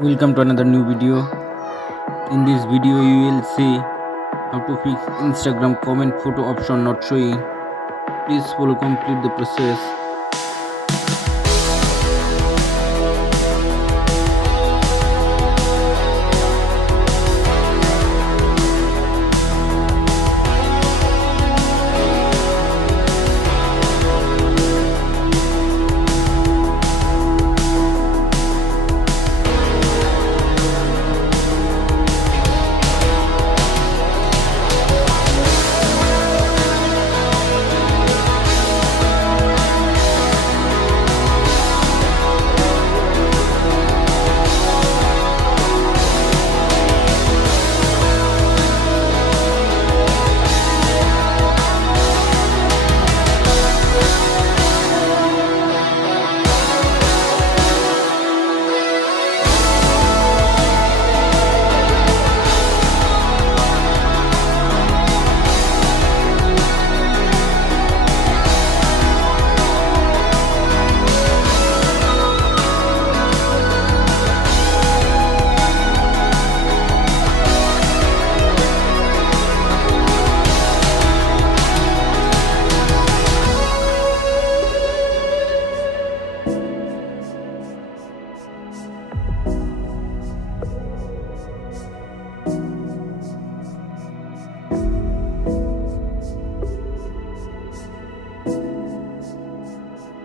Welcome to another new video. In this video you will see how to fix Instagram comment photo option not showing. Please follow complete the process.